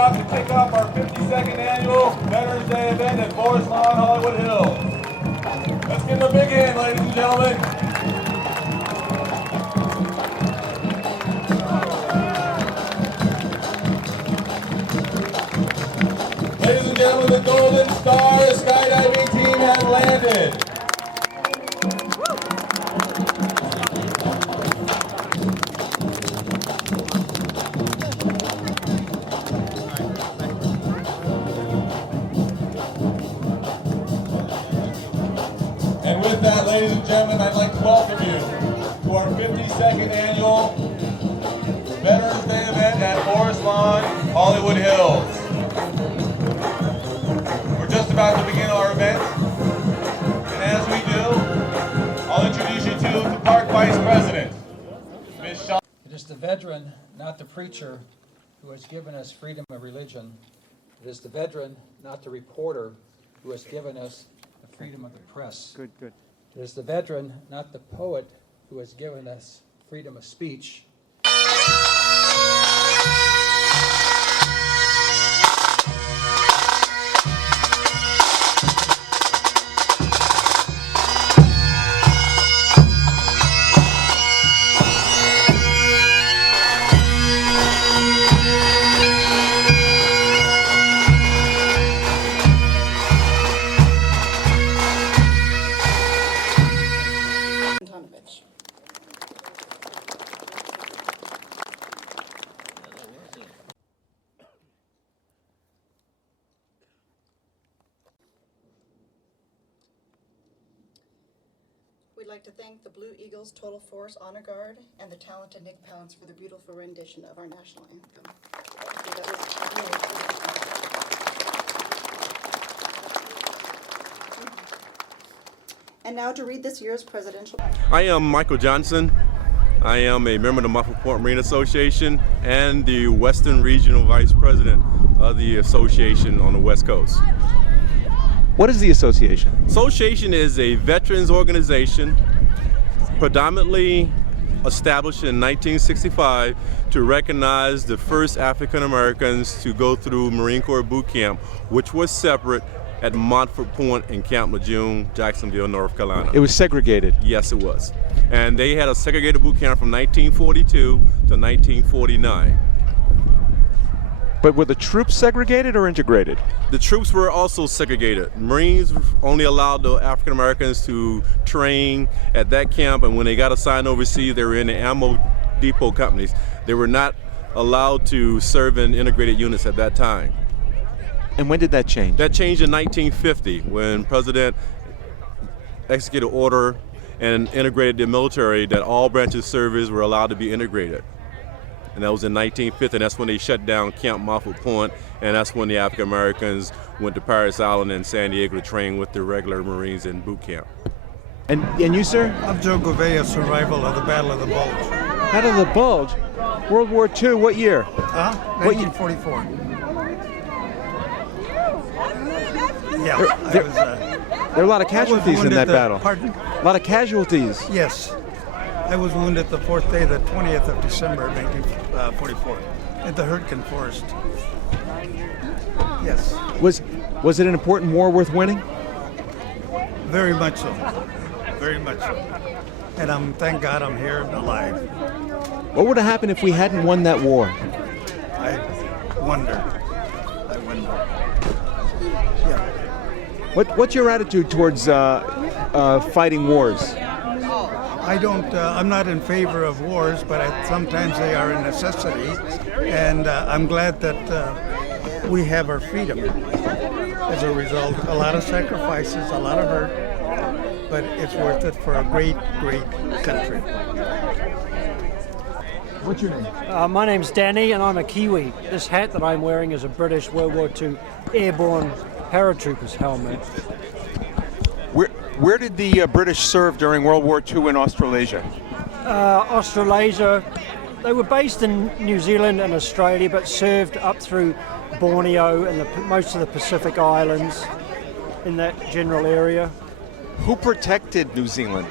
about to kick off our 52nd annual Veterans Day event at Forest Lawn, Hollywood Hills. Let's give them a big hand, ladies and gentlemen. Ladies and gentlemen, the Golden Star skydiving team has landed. And with that, ladies and gentlemen, I'd like to welcome you to our 52nd annual Veterans Day event at Forest Lawn, Hollywood Hills. We're just about to begin our event, and as we do, I'll introduce you to the Park Vice President, Ms. Shaw. It is the veteran, not the preacher, who has given us freedom of religion. It is the veteran, not the reporter, who has given us the freedom of the press. Good. It is the veteran, not the poet, who has given us freedom of speech. We'd like to thank the Blue Eagles Total Force Honor Guard and the talented Nick Pounds for the beautiful rendition of our national anthem. And now to read this year's presidential. I am Michael Johnson. I am a member of the Muffled Point Marine Association and the Western Regional Vice President of the association on the West Coast. What is the association? Association is a veterans organization predominantly established in 1965 to recognize the first African Americans to go through Marine Corps boot camp, which was separate at Montford Point in Camp Lejeune, Jacksonville, North Carolina. It was segregated. Yes, it was. And they had a segregated boot camp from 1942 to 1949. But were the troops segregated or integrated? The troops were also segregated. Marines only allowed the African Americans to train at that camp, and when they got assigned overseas, they were in the ammo depot companies. They were not allowed to serve in integrated units at that time. And when did that change? That changed in 1950 when President executed an order and integrated the military that all branches of service were allowed to be integrated. And that was in 1950, and that's when they shut down Camp Montford Point, and that's when the African Americans went to Paris Island and San Diego to train with the regular Marines in boot camp. And you, sir? I'm Joe Gouveia, survival of the Battle of the Bulge. Battle of the Bulge? World War II, what year? 1944. Yeah, there were a lot of casualties in that battle. Pardon? A lot of casualties. Yes. I was wounded the fourth day, the 20th of December, 1944, at the Hurtgen Forest. Yes. Was it an important war worth winning? Very much so. Very much so. And thank God I'm here and alive. What would have happened if we hadn't won that war? I wonder. Yeah. What's your attitude towards fighting wars? I'm not in favor of wars, but sometimes they are a necessity, and I'm glad that we have our freedom. As a result, a lot of sacrifices, a lot of hurt, but it's worth it for a great, great country. What's your name? My name's Danny, and I'm a Kiwi. This hat that I'm wearing is a British World War II airborne paratrooper's helmet. Where did the British serve during World War II in Australasia? Australasia, they were based in New Zealand and Australia, but served up through Borneo and most of the Pacific Islands in that general area. Who protected New Zealand?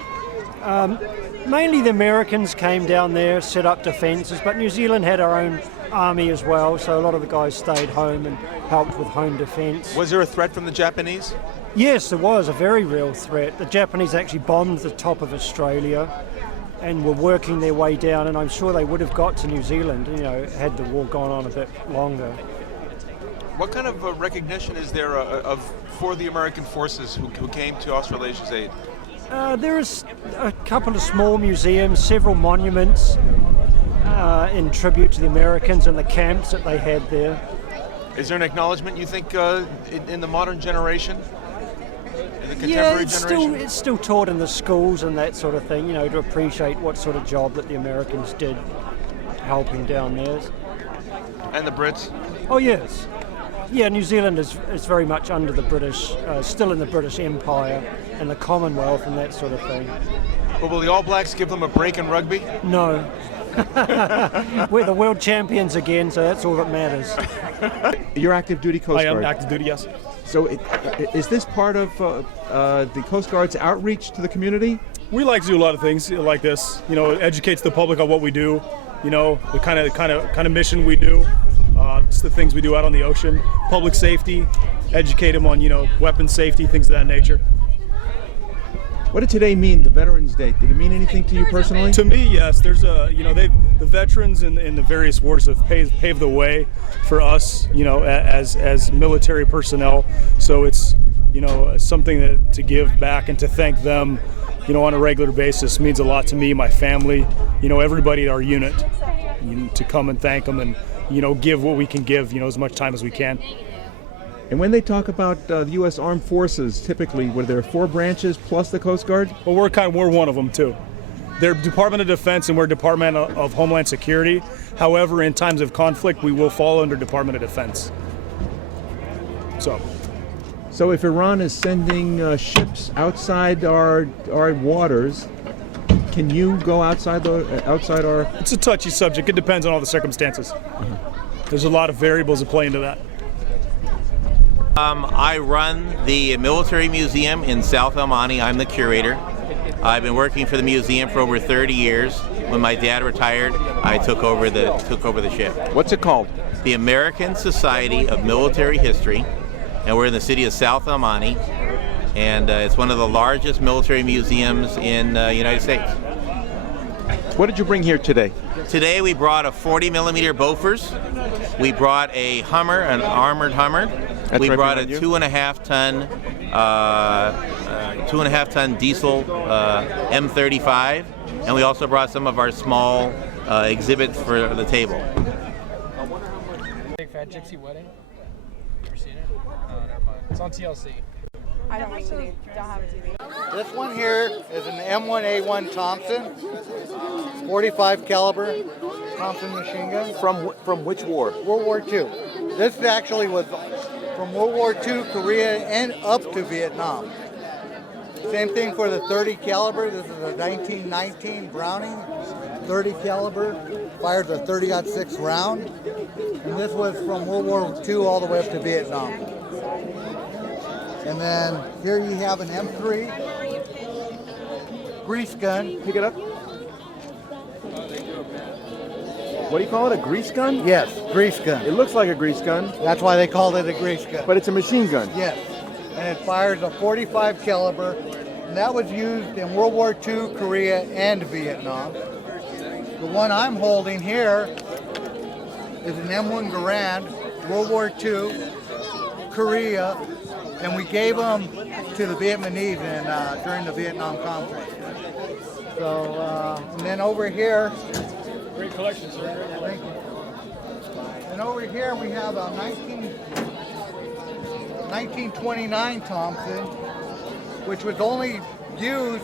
Mainly the Americans came down there, set up defences, but New Zealand had our own army as well, so a lot of the guys stayed home and helped with home defense. Was there a threat from the Japanese? Yes, there was a very real threat. The Japanese actually bombed the top of Australia and were working their way down, and I'm sure they would have got to New Zealand, had the war gone on a bit longer. What kind of recognition is there for the American forces who came to Australasia's aid? There is a couple of small museums, several monuments in tribute to the Americans and the camps that they had there. Is there an acknowledgement, you think, in the modern generation? In the contemporary generation? It's still taught in the schools and that sort of thing, to appreciate what sort of job that the Americans did helping down there. And the Brits? Oh, yes. Yeah, New Zealand is very much under the British, still in the British Empire and the Commonwealth and that sort of thing. But will the All Blacks give them a break in rugby? No. We're the world champions again, so that's all that matters. You're active duty Coast Guard. I am active duty, yes. So is this part of the Coast Guard's outreach to the community? We like to do a lot of things like this. It educates the public on what we do. The kind of mission we do. It's the things we do out on the ocean. Public safety, educate them on weapons safety, things of that nature. What did today mean, the Veterans Day? Did it mean anything to you personally? To me, yes. There's the veterans and the various wars have paved the way for us, as military personnel. So it's, something to give back and to thank them, on a regular basis means a lot to me, my family, everybody at our unit, to come and thank them and, give what we can give, as much time as we can. And when they talk about the U.S. Armed Forces, typically, were there 4 branches plus the Coast Guard? Well, we're one of them too. They're Department of Defense and we're Department of Homeland Security. However, in times of conflict, we will fall under Department of Defense. So if Iran is sending ships outside our waters, can you go outside our? It's a touchy subject. It depends on all the circumstances. There's a lot of variables that play into that. I run the military museum in South El Monte. I'm the curator. I've been working for the museum for over 30 years. When my dad retired, I took over the ship. What's it called? The American Society of Military History, and we're in the city of South El Monte, and it's one of the largest military museums in the United States. What did you bring here today? Today we brought a 40mm Bofors. We brought a Hummer, an armored Hummer. That's we right brought a behind you. 2.5 ton diesel M35, and we also brought some of our small exhibits for the table. Big Fat Gypsy Wedding. You ever seen it? Oh, never mind. It's on TLC. I don't actually don't have a TV. This one here is an M1A1 Thompson, 45 caliber Thompson machine gun. From which war? World War II. This actually was from World War II, Korea, and up to Vietnam. Same thing for the 30 caliber. This is a 1919 Browning, 30 caliber, fires a 30-06 round. And this was from World War II all the way up to Vietnam. And then here you have an M3 grease gun. Pick it up. What do you call it, a grease gun? Yes, grease gun. It looks like a grease gun. That's why they called it a grease gun. But it's a machine gun. Yes, and it fires a 45 caliber, and that was used in World War II, Korea, and Vietnam. The one I'm holding here is an M1 Garand, World War II, Korea, and we gave them to the Vietnamese during the Vietnam conflict. So, and then over here, Great collection, sir. thank you. And over here we have a 1929 Thompson, which was only used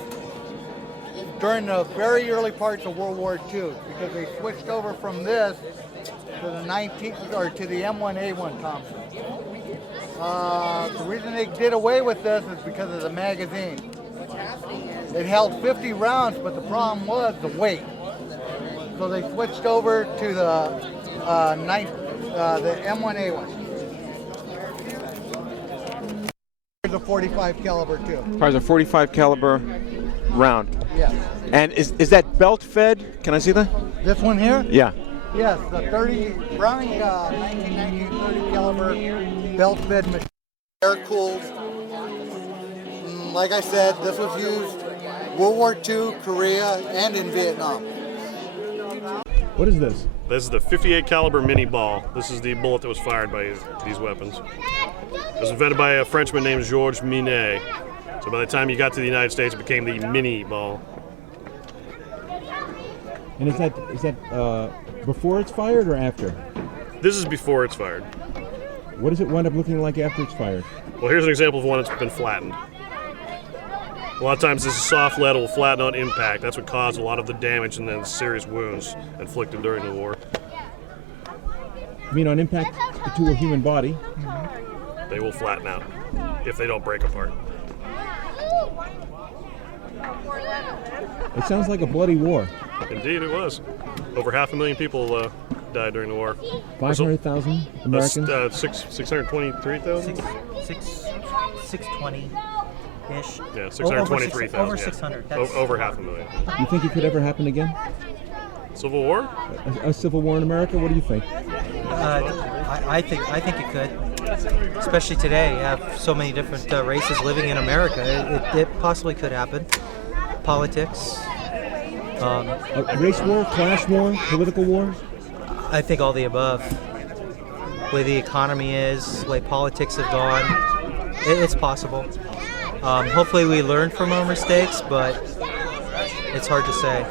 during the very early parts of World War II, because they switched over from this to the M1A1 Thompson. The reason they did away with this is because of the magazine. It held 50 rounds, but the problem was the weight. So they switched over to the M1A1. There's a 45 caliber too. Fires a 45 caliber round. Yeah. And is that belt fed? Can I see that? This one here? Yeah. Yes, the Browning 1919 30 caliber belt-fed machine, air-cooled. Like I said, this was used World War II, Korea, and in Vietnam. What is this? This is the 58 caliber mini ball. This is the bullet that was fired by these weapons. It was invented by a Frenchman named Georges Minier. So by the time you got to the United States, it became the mini ball. And is that before it's fired or after? This is before it's fired. What does it wind up looking like after it's fired? Well, here's an example of one that's been flattened. A lot of times this is soft lead, it will flatten on impact. That's what caused a lot of the damage and then serious wounds inflicted during the war. You mean on impact to a human body? They will flatten out if they don't break apart. It sounds like a bloody war. Indeed, it was. Over 500,000 people died during the war. 500,000 Americans? 623,000? 620-ish. Yeah, 623,000. Over yeah. 600. Over 500,000. You think it could ever happen again? Civil War? A civil war in America? What do you think? I think it could. Especially today, you have so many different races living in America. It possibly could happen. Politics. A race war, class war, political war? I think all the above. The way the economy is, the way politics have gone, it's possible. Hopefully we learn from our mistakes, but it's hard to say.